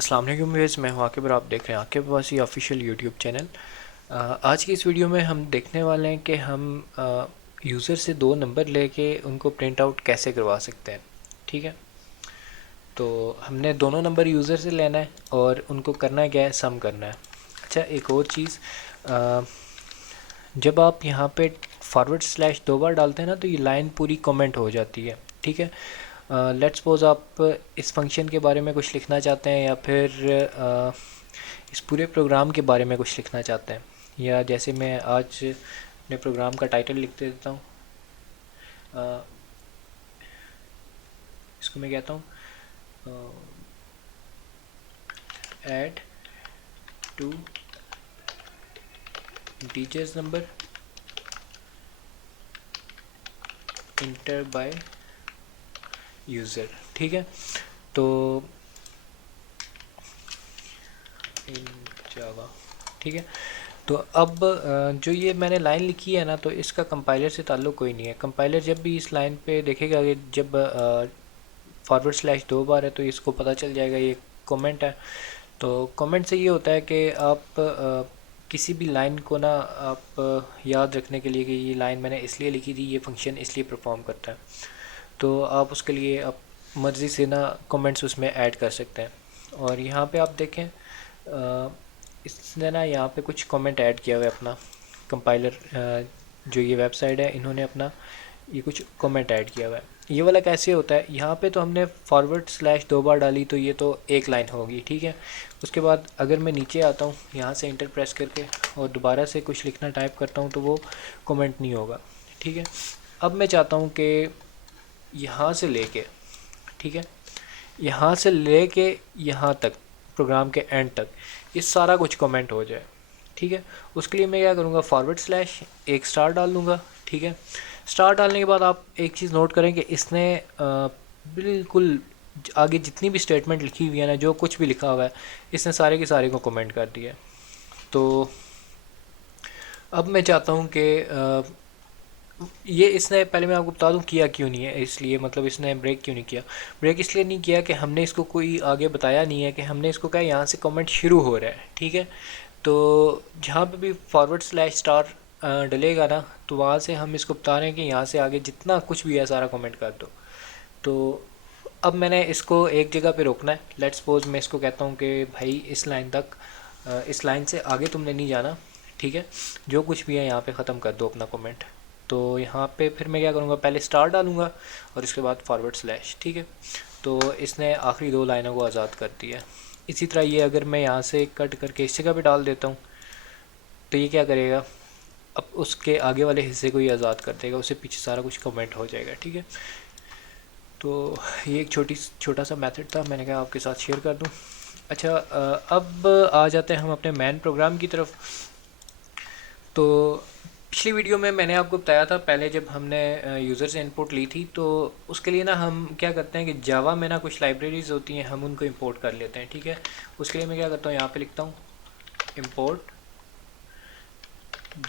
अस्सलाम वालेकुम व्यूअर्स, मैं हूं आकिब और आप देख रहे हैं आकिब वासी ऑफिशियल यूट्यूब चैनल। आज की इस वीडियो में हम देखने वाले हैं कि हम यूज़र से दो नंबर लेके उनको प्रिंट आउट कैसे करवा सकते हैं। ठीक है, तो हमने दोनों नंबर यूज़र से लेना है और उनको करना क्या है, सम करना है। अच्छा, एक और चीज़, जब आप यहाँ पे फॉरवर्ड स्लैश दो बार डालते हैं ना, तो ये लाइन पूरी कमेंट हो जाती है। ठीक है, लेट्स सपोज आप इस फंक्शन के बारे में कुछ लिखना चाहते हैं या फिर इस पूरे प्रोग्राम के बारे में कुछ लिखना चाहते हैं, या जैसे मैं आज अपने प्रोग्राम का टाइटल लिख देता हूँ। इसको मैं कहता हूँ add two integers number enter by user. ठीक है, तो इन जावा। ठीक है, तो अब जो ये मैंने लाइन लिखी है ना, तो इसका कंपाइलर से ताल्लुक़ कोई नहीं है। कंपाइलर जब भी इस लाइन पे देखेगा कि जब फॉरवर्ड स्लैश दो बार है, तो इसको पता चल जाएगा ये कमेंट है। तो कमेंट से ये होता है कि आप किसी भी लाइन को ना आप याद रखने के लिए कि ये लाइन मैंने इसलिए लिखी थी, ये फंक्शन इसलिए परफॉर्म करता है, तो आप उसके लिए आप मर्ज़ी से ना कमेंट्स उसमें ऐड कर सकते हैं। और यहाँ पे आप देखें, इसने ना यहाँ पे कुछ कमेंट ऐड किया हुआ है अपना कंपाइलर, जो ये वेबसाइट है इन्होंने अपना ये कुछ कमेंट ऐड किया हुआ है। ये वाला कैसे होता है, यहाँ पे तो हमने फॉरवर्ड स्लैश दो बार डाली तो ये तो एक लाइन होगी। ठीक है, उसके बाद अगर मैं नीचे आता हूँ यहाँ से इंटर प्रेस करके और दोबारा से कुछ लिखना टाइप करता हूँ तो वो कमेंट नहीं होगा। ठीक है, अब मैं चाहता हूँ कि यहाँ से लेके, ठीक है, यहाँ से लेके यहाँ तक प्रोग्राम के एंड तक ये सारा कुछ कमेंट हो जाए। ठीक है, उसके लिए मैं क्या करूँगा, फॉरवर्ड स्लैश एक स्टार डाल दूँगा। ठीक है, स्टार डालने के बाद आप एक चीज़ नोट करें कि इसने बिल्कुल आगे जितनी भी स्टेटमेंट लिखी हुई है ना, जो कुछ भी लिखा हुआ है, इसने सारे के सारे को कमेंट कर दिया। तो अब मैं चाहता हूँ कि ये इसने, पहले मैं आपको बता दूं किया क्यों नहीं है, इसलिए मतलब इसने ब्रेक क्यों नहीं किया। ब्रेक इसलिए नहीं किया कि हमने इसको कोई आगे बताया नहीं है कि हमने इसको कहा यहाँ से कमेंट शुरू हो रहा है। ठीक है, तो जहाँ पे भी फॉरवर्ड स्लैश स्टार डलेगा ना, तो वहाँ से हम इसको बता रहे हैं कि यहाँ से आगे जितना कुछ भी है सारा कमेंट कर दो। तो अब मैंने इसको एक जगह पे रोकना है। लेट्स सपोज मैं इसको कहता हूँ कि भाई इस लाइन तक, इस लाइन से आगे तुमने नहीं जाना। ठीक है, जो कुछ भी है यहाँ पे ख़त्म कर दो अपना कमेंट। तो यहाँ पे फिर मैं क्या करूँगा, पहले स्टार डालूँगा और इसके बाद फॉरवर्ड स्लैश। ठीक है, तो इसने आखिरी दो लाइनों को आज़ाद कर दिया। इसी तरह ये अगर मैं यहाँ से कट करके इस जगह पे डाल देता हूँ तो ये क्या करेगा, अब उसके आगे वाले हिस्से को ही आज़ाद कर देगा, उससे पीछे सारा कुछ कमेंट हो जाएगा। ठीक है, तो ये एक छोटा सा मेथड था, मैंने कहा आपके साथ शेयर कर दूँ। अच्छा, अब आ जाते हैं हम अपने मेन प्रोग्राम की तरफ। तो पिछली वीडियो में मैंने आपको बताया था, पहले जब हमने यूज़र से इनपुट ली थी, तो उसके लिए ना हम क्या करते हैं कि जावा में ना कुछ लाइब्रेरीज़ होती हैं, हम उनको इंपोर्ट कर लेते हैं। ठीक है, उसके लिए मैं क्या करता हूँ, यहाँ पे लिखता हूँ import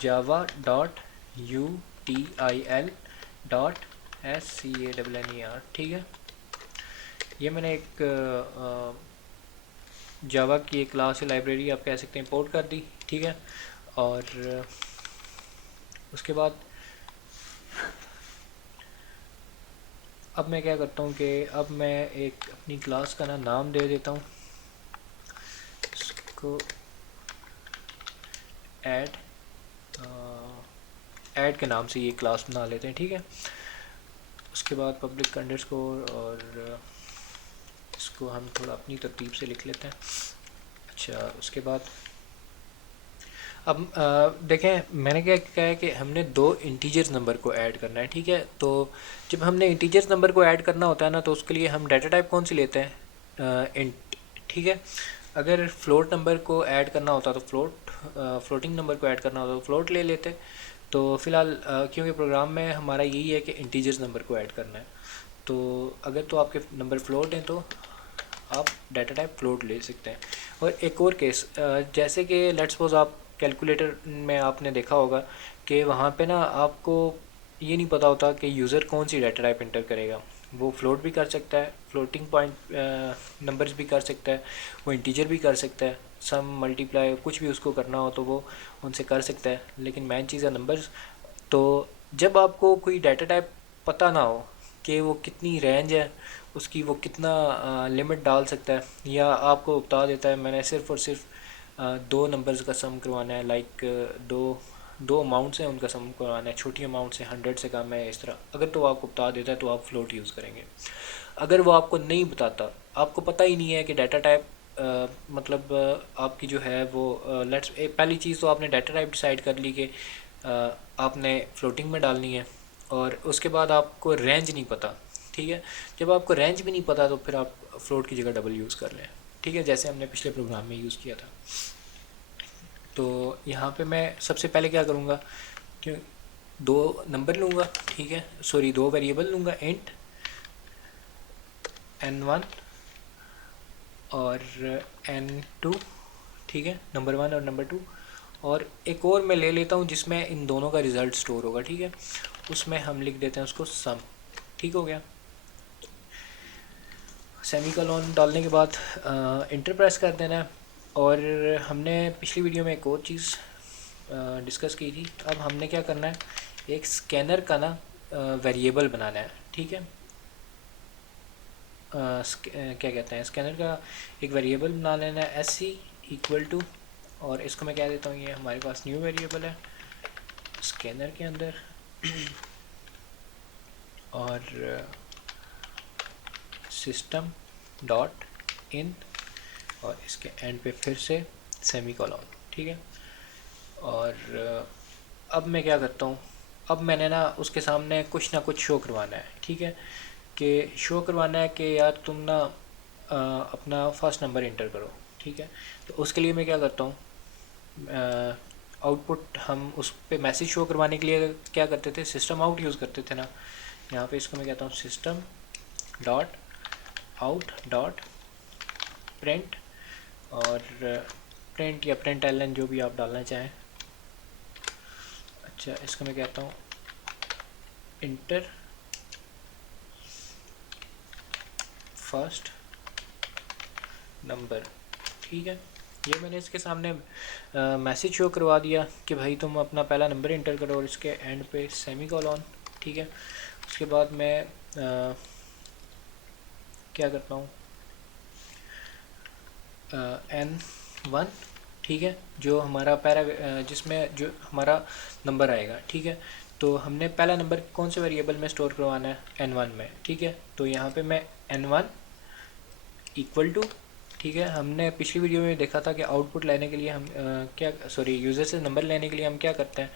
Java dot U T I L dot SCANNER। ठीक है, ये मैंने एक जावा की एक क्लास या लाइब्रेरी आप कह सकते हैं इंपोर्ट कर दी। ठीक है, और उसके बाद अब मैं क्या करता हूँ कि अब मैं एक अपनी क्लास का ना नाम दे देता हूँ, इसको ऐड के नाम से ये क्लास बना लेते हैं। ठीक है, उसके बाद पब्लिक अंडरस्कोर, और इसको हम थोड़ा अपनी तरतीब से लिख लेते हैं। अच्छा, उसके बाद अब देखें मैंने क्या कहा है कि हमने दो इंटीजर्स नंबर को ऐड करना है। ठीक है, तो जब हमने इंटीजर्स नंबर को ऐड करना होता है ना, तो उसके लिए हम डाटा टाइप कौन सी लेते हैं, इंट। ठीक है, अगर फ्लोट नंबर को ऐड करना होता तो फ्लोटिंग नंबर को ऐड करना होता तो फ्लोट ले लेते। तो फ़िलहाल क्योंकि प्रोग्राम में हमारा यही है कि इंटीजर्स नंबर को ऐड करना है, तो अगर तो आपके नंबर फ्लोट हैं तो आप डाटा टाइप फ्लोट ले सकते हैं। और एक और केस, जैसे कि लेट्स सपोज आप कैलकुलेटर में आपने देखा होगा कि वहाँ पे ना आपको ये नहीं पता होता कि यूज़र कौन सी डाटा टाइप इंटर करेगा। वो फ्लोट भी कर सकता है, फ्लोटिंग पॉइंट नंबर्स भी कर सकता है, वो इंटीजर भी कर सकता है, सम मल्टीप्लाई कुछ भी उसको करना हो तो वो उनसे कर सकता है, लेकिन मेन चीज़ है नंबर्स। तो जब आपको कोई डाटा टाइप पता ना हो कि वो कितनी रेंज है उसकी, वो कितना लिमिट डाल सकता है, या आपको बता देता है मैंने सिर्फ़ और सिर्फ दो नंबर्स का सम करवाना है, लाइक दो दो अमाउंट्स हैं उनका सम करवाना है, छोटी अमाउंट से 100 से कम है इस तरह, अगर तो आपको बता देता है तो आप फ्लोट यूज़ करेंगे। अगर वो आपको नहीं बताता, आपको पता ही नहीं है कि डाटा टाइप मतलब आपकी जो है वो लेट्स पहली चीज़ तो आपने डाटा टाइप डिसाइड कर ली कि आपने फ्लोटिंग में डालनी है, और उसके बाद आपको रेंज नहीं पता। ठीक है, जब आपको रेंज भी नहीं पता तो फिर आप फ्लोट की जगह डबल यूज़ कर लें। ठीक है, जैसे हमने पिछले प्रोग्राम में यूज़ किया था। तो यहाँ पे मैं सबसे पहले क्या करूँगा कि दो नंबर लूँगा, ठीक है, सॉरी दो वेरिएबल लूँगा, इंट n1 और n2, ठीक है, नंबर 1 और नंबर 2, और एक और मैं ले लेता हूँ जिसमें इन दोनों का रिज़ल्ट स्टोर होगा। ठीक है, उसमें हम लिख देते हैं उसको सम। ठीक हो गया, सेमी कॉलन डालने के बाद इंटर प्रेस कर देना है। और हमने पिछली वीडियो में एक और चीज़ डिस्कस की थी, अब हमने क्या करना है, एक स्कैनर का ना वेरिएबल बनाना है। ठीक है, क्या कहते हैं, स्कैनर का एक वेरिएबल बना लेना है, एस सी इक्वल टू, और इसको मैं क्या देता हूँ, ये हमारे पास न्यू वेरिएबल है स्कैनर के अंदर, और सिस्टम डॉट इन, और इसके एंड पे फिर से सेमी कॉलन। ठीक है, और अब मैं क्या करता हूँ, अब मैंने ना उसके सामने कुछ ना कुछ शो करवाना है। ठीक है, कि शो करवाना है कि यार तुम ना अपना फर्स्ट नंबर इंटर करो। ठीक है, तो उसके लिए मैं क्या करता हूँ, आउटपुट हम उस पे मैसेज शो करवाने के लिए क्या करते थे, सिस्टम आउट यूज़ करते थे ना। यहाँ पे इसको मैं कहता हूँ system dot out dot print, और प्रिंट या प्रिंट एलन जो भी आप डालना चाहें। अच्छा, इसको मैं कहता हूँ इंटर फर्स्ट नंबर। ठीक है, ये मैंने इसके सामने मैसेज शो करवा दिया कि भाई तुम अपना पहला नंबर इंटर करो, और इसके एंड पे सेमी कॉलन। ठीक है, उसके बाद मैं क्या करता हूँ, n1, ठीक है, जो हमारा जिसमें जो हमारा नंबर आएगा। ठीक है, तो हमने पहला नंबर कौन से वेरिएबल में स्टोर करवाना है, n1 में। ठीक है, तो यहाँ पे मैं n1 इक्वल टू, ठीक है, हमने पिछली वीडियो में देखा था कि आउटपुट लेने के लिए हम यूज़र से नंबर लेने के लिए हम क्या करते हैं,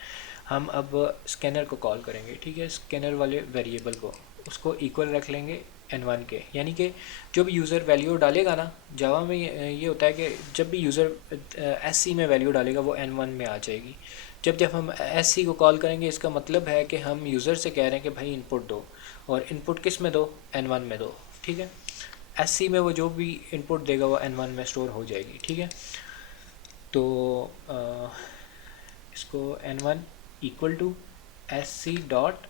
हम अब स्कैनर को कॉल करेंगे। ठीक है, स्कैनर वाले वेरिएबल को उसको इक्वल रख लेंगे n1 के, यानी कि जो भी यूज़र वैल्यू डालेगा ना, जावा में ये होता है कि जब भी यूज़र एस सी में वैल्यू डालेगा वो n1 में आ जाएगी। जब जब हम एस सी को कॉल करेंगे, इसका मतलब है कि हम यूज़र से कह रहे हैं कि भाई इनपुट दो, और इनपुट किस में दो, n1 में दो। ठीक है, एस सी में वो जो भी इनपुट देगा वो n1 में स्टोर हो जाएगी। ठीक है, तो इसको n1 equal to S C dot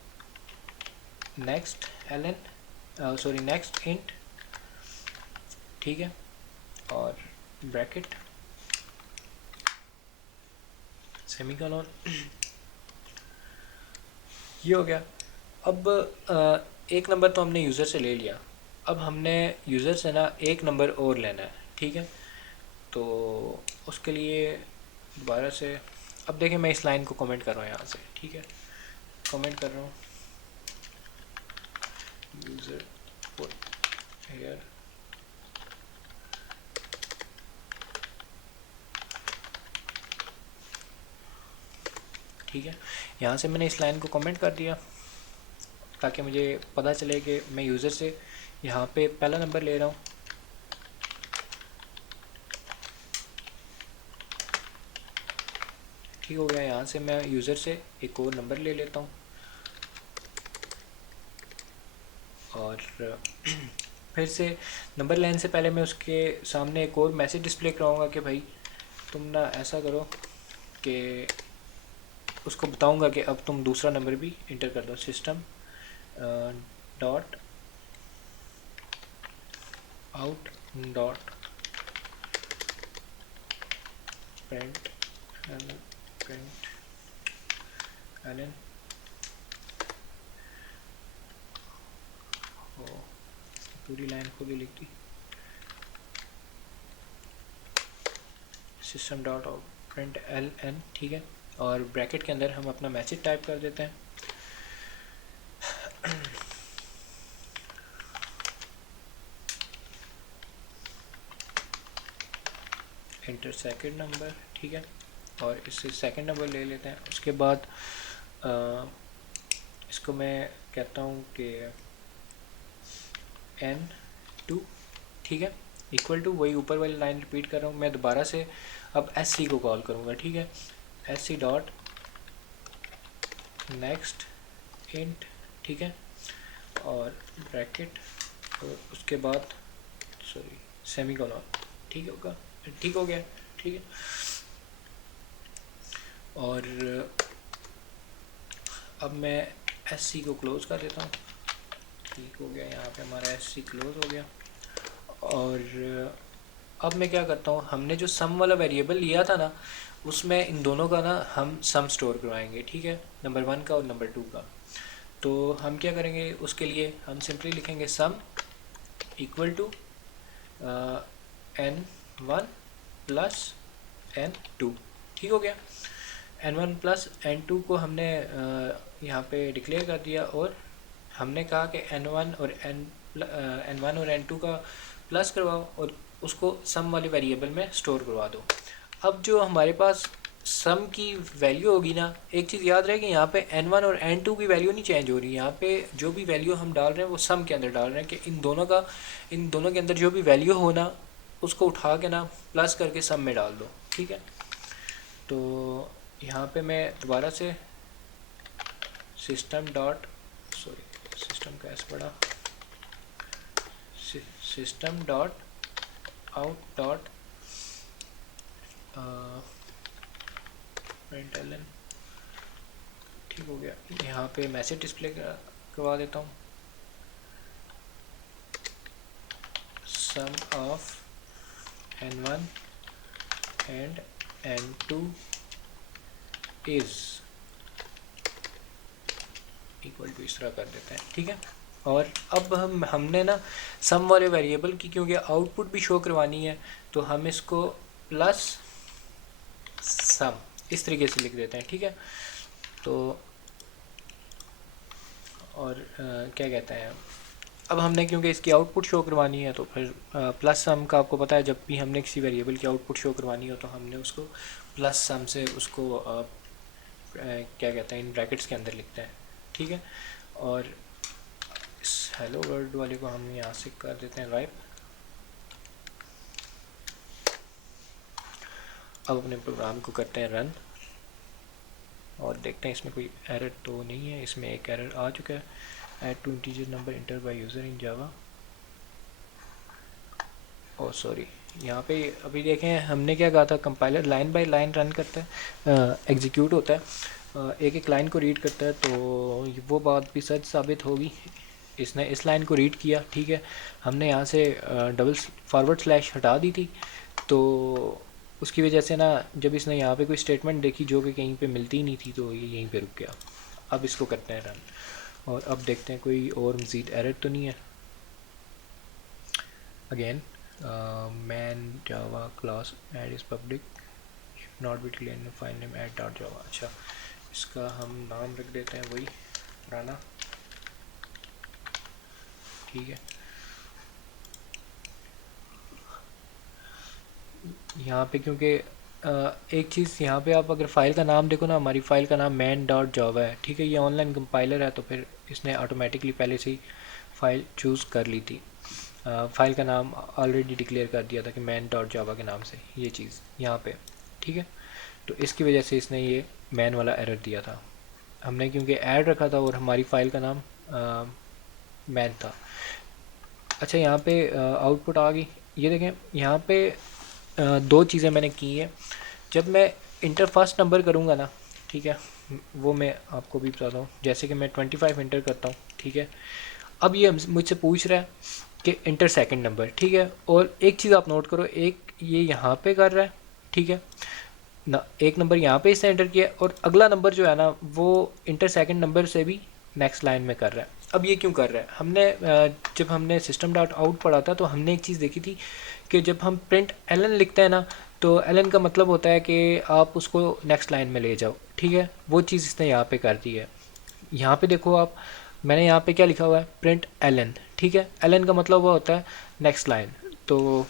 next line, sorry next int, ठीक है, और ब्रैकेट सेमीकोलन। ये हो गया। अब एक नंबर तो हमने यूज़र से ले लिया, अब हमने यूज़र से ना एक नंबर और लेना है। ठीक है, तो उसके लिए दोबारा से, अब देखिए मैं इस लाइन को कमेंट कर रहा हूँ यहाँ से। ठीक है, कमेंट कर रहा हूँ, यूज़र पुट हियर ठीक है, यहाँ से मैंने इस लाइन को कमेंट कर दिया ताकि मुझे पता चले कि मैं यूज़र से यहाँ पे पहला नंबर ले रहा हूँ। ठीक हो गया, यहाँ से मैं यूज़र से एक और नंबर ले लेता हूँ, और फिर से नंबर लेने से पहले मैं उसके सामने एक और मैसेज डिस्प्ले कराऊंगा कि भाई तुम ना ऐसा करो कि उसको बताऊंगा कि अब तुम दूसरा नंबर भी इंटर कर दो, system dot out dot print L N पूरी लाइन को भी लिख दी, system dot out print L N, ठीक है। और ब्रैकेट के अंदर हम अपना मैसेज टाइप कर देते हैं, इंटर सेकंड नंबर, ठीक है। और इससे सेकंड नंबर ले लेते हैं। उसके बाद इसको मैं कहता हूँ कि n2, ठीक है, इक्वल टू, वही ऊपर वाली लाइन रिपीट कर रहा हूँ मैं दोबारा से। अब sc को कॉल करूँगा, ठीक है, sc डॉट नेक्स्ट इंट, ठीक है, और ब्रैकेट, और उसके बाद सॉरी सेमीकोलन, ठीक होगा, ठीक हो गया, ठीक है। और अब मैं sc को क्लोज कर देता हूँ, ठीक हो गया, यहाँ पे हमारा sc क्लोज हो गया। और अब मैं क्या करता हूँ, हमने जो सम वाला वेरिएबल लिया था ना, उसमें इन दोनों का ना हम सम स्टोर करवाएंगे, ठीक है, नंबर 1 का और नंबर 2 का। तो हम क्या करेंगे, उसके लिए हम सिंपली लिखेंगे sum equal to n1 plus n2, ठीक हो गया। n1 प्लस n2 को हमने यहाँ पे डिक्लेयर कर दिया, और हमने कहा कि n1 और n2 का प्लस करवाओ और उसको सम वाले वेरिएबल में स्टोर करवा दो। अब जो हमारे पास सम की वैल्यू होगी ना, एक चीज़ याद रहे कि यहाँ पे n1 और n2 की वैल्यू नहीं चेंज हो रही, यहाँ पे जो भी वैल्यू हम डाल रहे हैं वो सम के अंदर डाल रहे हैं, कि इन दोनों के अंदर जो भी वैल्यू हो ना, उसको उठा के ना प्लस करके सम में डाल दो, ठीक है। तो यहाँ पे मैं दोबारा से सिस्टम का पड़ा system dot out dot print line, ठीक हो गया। यहाँ पे मैसेज डिस्प्ले करवा देता हूँ, sum of n1 and n2 is equal to, इस तरह कर देते हैं, ठीक है। और अब हमने ना सम वाले वेरिएबल की क्योंकि आउटपुट भी शो करवानी है, तो हम इसको प्लस सम इस तरीके से लिख देते हैं, ठीक है। तो और क्या कहते हैं, अब हमने क्योंकि इसकी आउटपुट शो करवानी है, तो फिर प्लस सम का आपको पता है, जब भी हमने किसी वेरिएबल की आउटपुट शो करवानी हो तो हमने उसको प्लस सम से उसको क्या कहते हैं, इन ब्रैकेट्स के अंदर लिखते हैं, ठीक है। और इस हेलो वर्ल्ड वाले को हम यहाँ से कर देते हैं राइप। अब अपने प्रोग्राम को करते हैं रन और देखते हैं इसमें कोई एरर तो नहीं है। इसमें एक एरर आ चुका है, add two integer number enter by user in Java. Oh sorry, यहाँ पे अभी देखें हमने क्या कहा था, compiler line by line run करता है, एग्जीक्यूट होता है, एक एक लाइन को रीड करता है, तो वो बात भी सच साबित होगी। इसने इस लाइन को रीड किया, ठीक है, हमने यहाँ से डबल फॉरवर्ड स्लैश हटा दी थी, तो उसकी वजह से ना जब इसने यहाँ पे कोई स्टेटमेंट देखी जो कि कहीं पे मिलती ही नहीं थी, तो ये यहीं पे रुक गया। अब इसको करते हैं रन और अब देखते हैं कोई और मज़ीद एरर तो नहीं है। Again man Java class add is public not be declared file name add dot जावा। अच्छा, इसका हम नाम रख देते हैं वही पुराना, ठीक है। यहाँ पे क्योंकि एक चीज़ यहाँ पे आप अगर फ़ाइल का नाम देखो ना, हमारी फ़ाइल का नाम मैन डॉट जावा है, ठीक है। ये ऑनलाइन कंपाइलर है, तो फिर इसने ऑटोमेटिकली पहले से ही फ़ाइल चूज़ कर ली थी, फ़ाइल का नाम ऑलरेडी डिक्लेयर कर दिया था कि मैन डॉट जावा के नाम से, ये चीज़ यहाँ पे, ठीक है। तो इसकी वजह से इसने ये मैन वाला एरर दिया था। हमने क्योंकि ऐड रखा था और हमारी फ़ाइल का नाम मैन था। अच्छा, यहाँ पे आउटपुट आ गई, ये देखें यहाँ पे दो चीज़ें मैंने की हैं। जब मैं इंटर फर्स्ट नंबर करूँगा ना, ठीक है, वो मैं आपको भी बताता हूँ। जैसे कि मैं 25 इंटर करता हूँ, ठीक है। अब ये मुझसे पूछ रहा है कि इंटर सेकंड नंबर, ठीक है। और एक चीज़ आप नोट करो, एक ये यहाँ पे कर रहा है, ठीक है ना, एक नंबर यहाँ पे इसने एंटर किया और अगला नंबर जो है ना वो इंटर सेकंड नंबर से भी नेक्स्ट लाइन में कर रहा है। अब ये क्यों कर रहा है, हमने जब हमने सिस्टम डॉट आउट पढ़ा था तो हमने एक चीज़ देखी थी कि जब हम प्रिंट एलन लिखते हैं ना, तो एलन का मतलब होता है कि आप उसको नेक्स्ट लाइन में ले जाओ, ठीक है। वो चीज़ इसने यहाँ पे कर दी है। यहाँ पे देखो आप, मैंने यहाँ पे क्या लिखा हुआ है, प्रिंट एलन, ठीक है। एलन का मतलब वो होता है नेक्स्ट लाइन, तो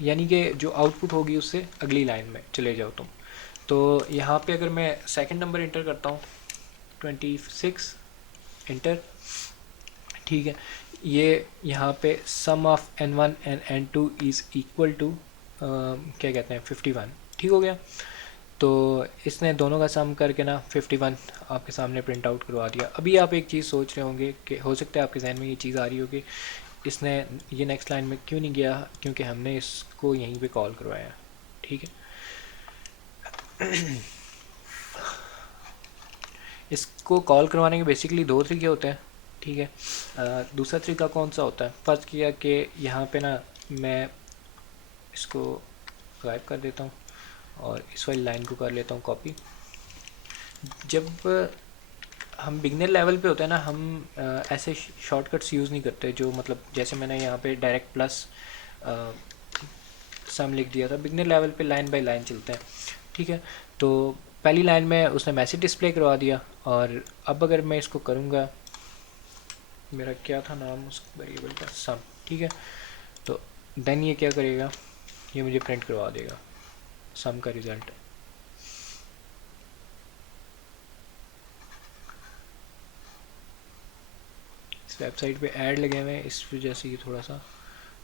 यानी कि जो आउटपुट होगी उससे अगली लाइन में चले जाओ तुम। तो यहाँ पे अगर मैं सेकंड नंबर इंटर करता हूँ 26 इंटर, ठीक है। ये यहाँ पे sum of n1 and n2 is equal to क्या कहते हैं 51, ठीक हो गया। तो इसने दोनों का सम करके ना 51 आपके सामने प्रिंट आउट करवा दिया। अभी आप एक चीज़ सोच रहे होंगे कि हो सकता है आपके जहन में ये चीज़ आ रही होगी, इसने ये नेक्स्ट लाइन में क्यों नहीं गया, क्योंकि हमने इसको यहीं पे कॉल करवाया, ठीक है। इसको कॉल करवाने के बेसिकली दो तरीके होते हैं, ठीक है। दूसरा तरीका कौन सा होता है, फर्स्ट किया कि यहाँ पे ना मैं इसको गायब कर देता हूँ और इस वाली लाइन को कर लेता हूँ कॉपी। जब हम बिगनर लेवल पे होते हैं ना, हम ऐसे शॉर्टकट्स यूज़ नहीं करते, जो मतलब जैसे मैंने यहाँ पे डायरेक्ट प्लस सम लिख दिया था। बिगनर लेवल पे लाइन बाय लाइन चलते हैं, ठीक है। तो पहली लाइन में उसने मैसेज डिस्प्ले करवा दिया, और अब अगर मैं इसको करूँगा, मेरा क्या था नाम उस वेरिएबल का, सम, ठीक है। तो देन ये क्या करेगा, ये मुझे प्रिंट करवा देगा सम का रिज़ल्ट। इस वेबसाइट पे ऐड लगे हुए हैं, इस वजह से ये थोड़ा सा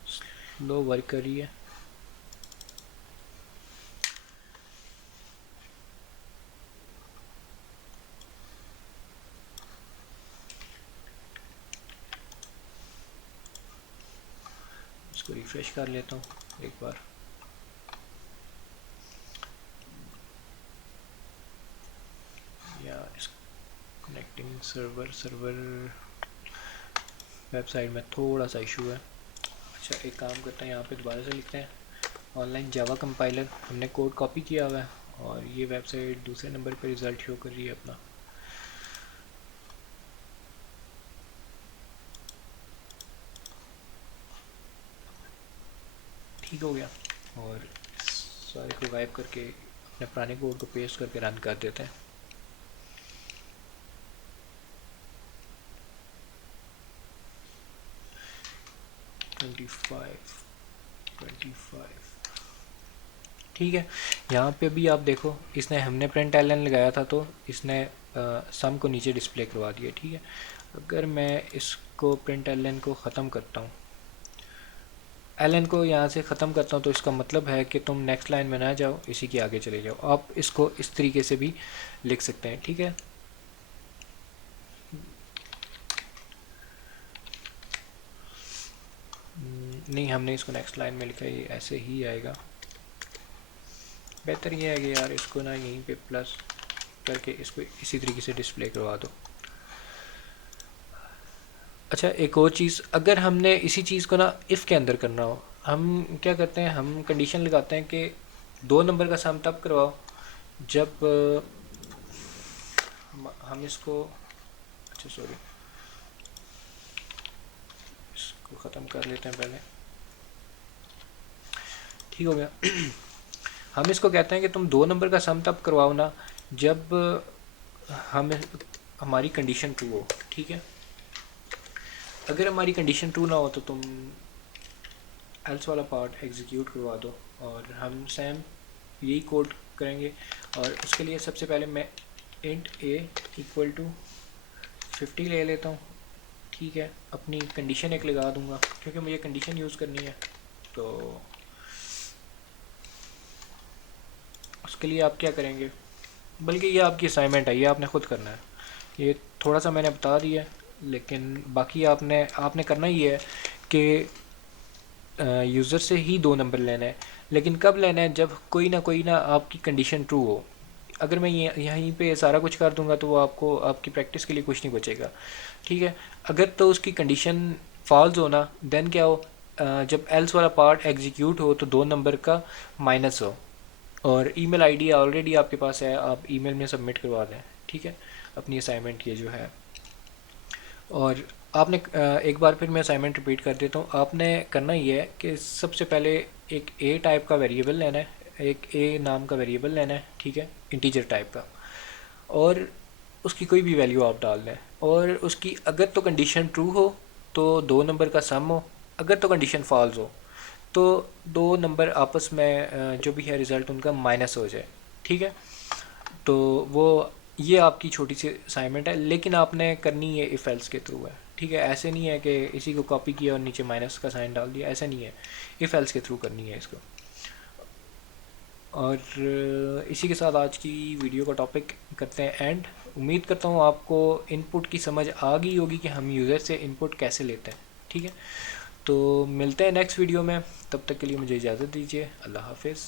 स्लो वर्क कर रही है। इसको रिफ्रेश कर लेता हूँ एक बार। या इस कनेक्टिंग सर्वर वेबसाइट में थोड़ा सा इशू है। अच्छा, एक काम करते हैं, यहाँ पे दोबारा से लिखते हैं ऑनलाइन जावा कंपाइलर। हमने कोड कॉपी किया हुआ है और ये वेबसाइट दूसरे नंबर पे रिज़ल्ट शो कर रही है अपना। ठीक हो गया, और सारे को गायब करके अपने पुराने कोड को पेस्ट करके रन कर देते हैं। ठीक है। यहाँ पे भी आप देखो, इसने हमने प्रिंट एलन लगाया था तो इसने सम को नीचे डिस्प्ले करवा दिया, ठीक है। अगर मैं इसको प्रिंट एलन को ख़त्म करता हूँ, एलन को यहाँ से ख़त्म करता हूँ, तो इसका मतलब है कि तुम नेक्स्ट लाइन में ना जाओ, इसी के आगे चले जाओ। आप इसको इस तरीके से भी लिख सकते हैं, ठीक है। नहीं, हमने इसको नेक्स्ट लाइन में लिखा है, ये ऐसे ही आएगा। बेहतर ये है कि यार इसको ना यहीं पे प्लस करके इसको इसी तरीके से डिस्प्ले करवा दो। अच्छा, एक और चीज़, अगर हमने इसी चीज़ को ना इफ़ के अंदर करना हो, हम क्या करते हैं, हम कंडीशन लगाते हैं कि 2 नंबर का सम तब करवाओ जब हम इसको, अच्छा सॉरी, इसको ख़त्म कर लेते हैं पहले, ठीक हो गया। हम इसको कहते हैं कि तुम 2 नंबर का सम तब करवाओ ना जब हम हमारी कंडीशन ट्रू हो, ठीक है। अगर हमारी कंडीशन ट्रू ना हो तो तुम एल्स वाला पार्ट एग्जीक्यूट करवा दो, और हम सेम यही कोड करेंगे। और उसके लिए सबसे पहले मैं इंट a इक्वल टू 50 ले लेता हूँ, ठीक है। अपनी कंडीशन एक लगा दूंगा क्योंकि मुझे कंडीशन यूज़ करनी है। तो उसके लिए आप क्या करेंगे, बल्कि ये आपकी असाइनमेंट है, ये आपने ख़ुद करना है। ये थोड़ा सा मैंने बता दिया है, लेकिन बाकी आपने करना ही है कि यूज़र से ही 2 नंबर लेना है, लेकिन कब लेना है, जब कोई ना आपकी कंडीशन ट्रू हो। अगर मैं यहीं पे सारा कुछ कर दूंगा तो वो आपको आपकी प्रैक्टिस के लिए कुछ नहीं बचेगा, ठीक है। अगर तो उसकी कंडीशन फॉल्स हो ना, देन क्या हो, जब एल्स वाला पार्ट एग्जीक्यूट हो तो 2 नंबर का माइनस हो। और ईमेल आईडी ऑलरेडी आपके पास है, आप ईमेल में सबमिट करवा दें, ठीक है, अपनी असाइनमेंट ये जो है। और आपने एक बार फिर मैं असाइनमेंट रिपीट कर देता हूँ। आपने करना ये है कि सबसे पहले एक ए टाइप का वेरिएबल लेना है, एक ए नाम का वेरिएबल लेना है, ठीक है, इंटीजर टाइप का, और उसकी कोई भी वैल्यू आप डाल दें। और उसकी अगर तो कंडीशन ट्रू हो तो 2 नंबर का सम हो, अगर तो कंडीशन फॉल्स हो तो 2 नंबर आपस में जो भी है रिज़ल्ट उनका माइनस हो जाए, ठीक है। तो वो ये आपकी छोटी सी असाइनमेंट है, लेकिन आपने करनी है इफ़ एल्स के थ्रू है, ठीक है। ऐसे नहीं है कि इसी को कॉपी किया और नीचे माइनस का साइन डाल दिया, ऐसा नहीं है, इफ़ एल्स के थ्रू करनी है इसको। और इसी के साथ आज की वीडियो का टॉपिक करते हैं एंड। उम्मीद करता हूँ आपको इनपुट की समझ आ गई होगी कि हम यूज़र से इनपुट कैसे लेते हैं, ठीक है। तो मिलते हैं नेक्स्ट वीडियो में, तब तक के लिए मुझे इजाज़त दीजिए। अल्लाह हाफिज़।